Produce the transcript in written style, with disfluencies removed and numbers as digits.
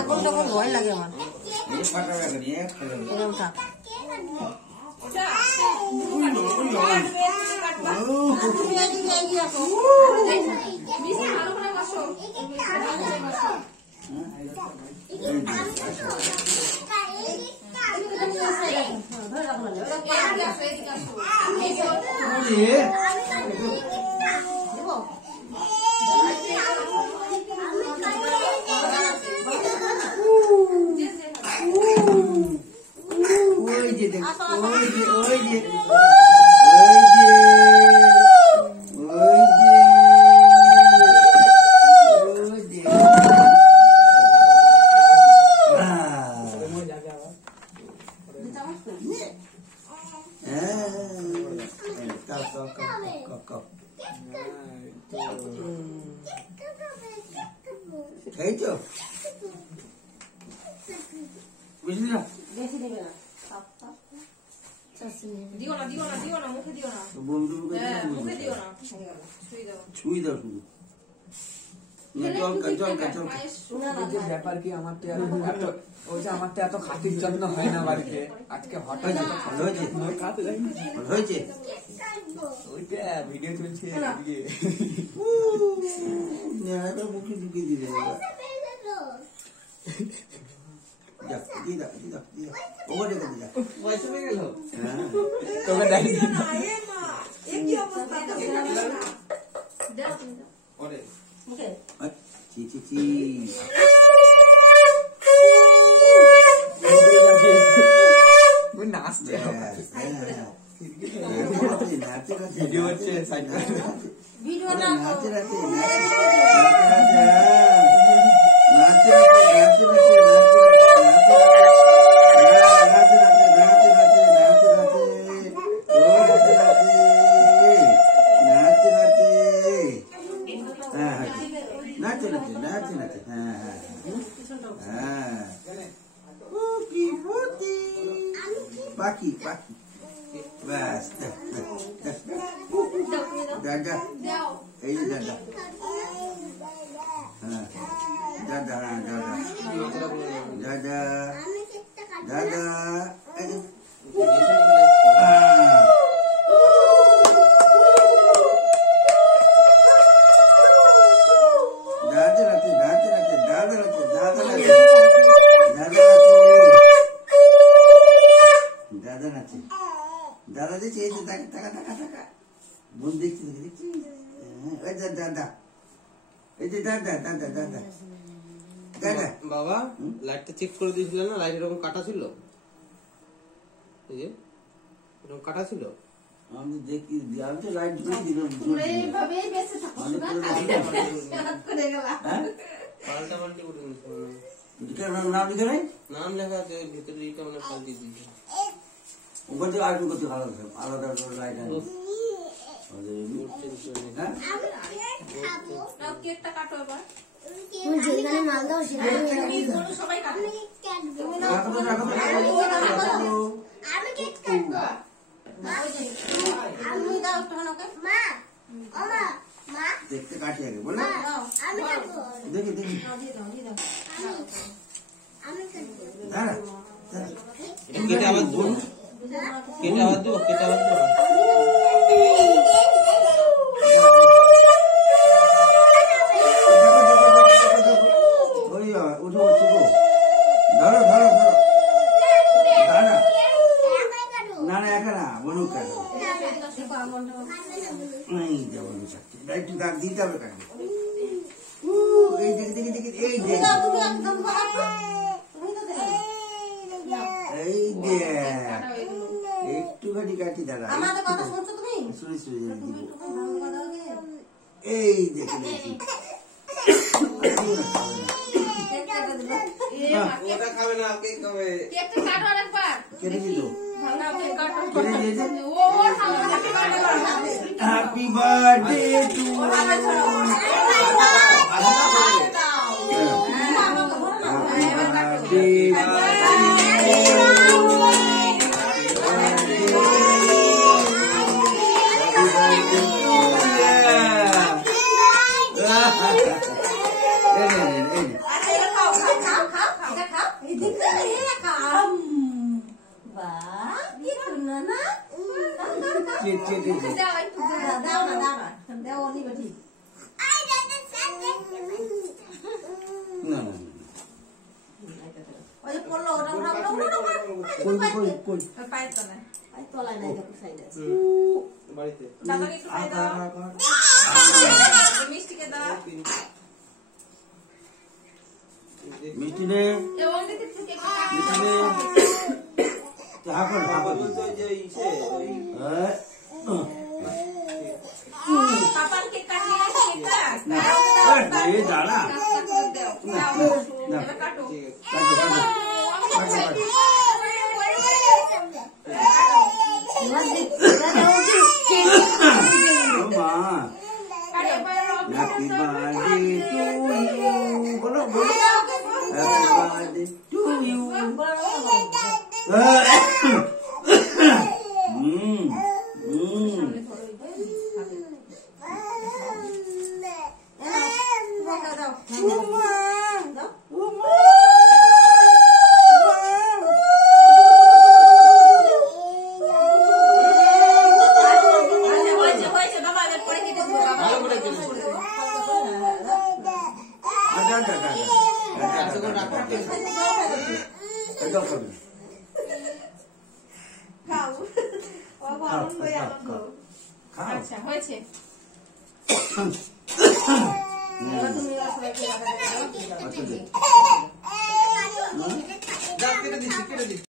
এখন তখন ভয় লাগে আমার ব্যাপার কি আমার তো এত খাতির যত্ন হয় না বাড়িতে আজকে হঠাৎ হয়েছে ওইটা ভিডিও তুলছে মুখে ঢুকিয়ে দিলে নাচছে ভিডিও হচ্ছে পাখি পাখি ব্যাস দাদা এই দাদা হ্যাঁ দাদা দাদা দাদা দাদা দেখছি এই যে টাকা টাকা টাকা বোন দেখছি দেখছি দাদা এই যে দাদা দাদা দাদা দাদা বাবা লাইটটা চেক করে দিয়েছিল না লাইট এরকম কাটা ছিল এই যে এরকম কাটা ছিল আমি দেখি আমি তো লাইট দিয়ে দিলাম এইভাবেই বেঁচে থাকো পাল্টা পাল্টি করে দিয়েছিল নাম লিখে নাই নাম লেখা আছে ভিতরে এইটা মানে পাল্টি দিয়েছে ওখান থেকে আরেকটু করতে আলাদা আলাদা লাইট আছে কেকটা কাটো এবার যেখানে মাল দাও সেখানে সবাই কাটো আমি কেক কাটবো আমি দাও একটু ওকে মা ওমা মা দেখতে কাটি আগে বলে আমি কাটবো দেখি দেখি আমি কাটবো দাঁড়া কেটে আবার দেবো কেটে আবার দেবো উঠে উঠছে গো ধরো ধরো ধরো দাঁড়া না না একা না বলু কেন একটু দাঁত দিতে হবে কেন এই দেখি দেখি দেখি এই দেখ এই দেখ একটুখানি কাটি দাঁড়া শুনে শুনে এই দেখি দেখি ওটা খাবে না কেক খাবে কেকটা কাটো আরেকবার কেটে দিল happy birthday to happy birthday কেটে দে। দাও একটু দাও না দাও ও নিবে ঠিক আই দাদা সাথে না না ওই যে পড়লো ওটা ওটা কই পায়ের তলায় ওই তলায় নাই দেখো সাইডে আছে বাড়িতে দাদাকে একটু পায়ে দাও মিষ্টিকে দাও মিষ্টি নে এ অঙ্গিতে থেকে একটু মিষ্টি নে চা কর বাবা বলতো যে ইসে ওই পাপার কেক কাটলি না কেকটা না এই দাঁড়া এবার কাটো ঠিক আছে কাটো কাটো কাটো ও মা হ্যাপি বার্থডে টু ইউ বলো বলো হ্যাপি বার্থডে টু ইউ হয়েছে বাবা এবার পরে কেটে দেবো ভালো করে কেটে দিও। আচ্ছা আচ্ছা আচ্ছা আচ্ছা করে রাখো এটা করবে খাও ও আনন্দ আনন্দ খাও আচ্ছা হয়েছে এবার তুমি আসলে কি আচ্ছা দে যা কেটে দিচ্ছি কেটে দিচ্ছি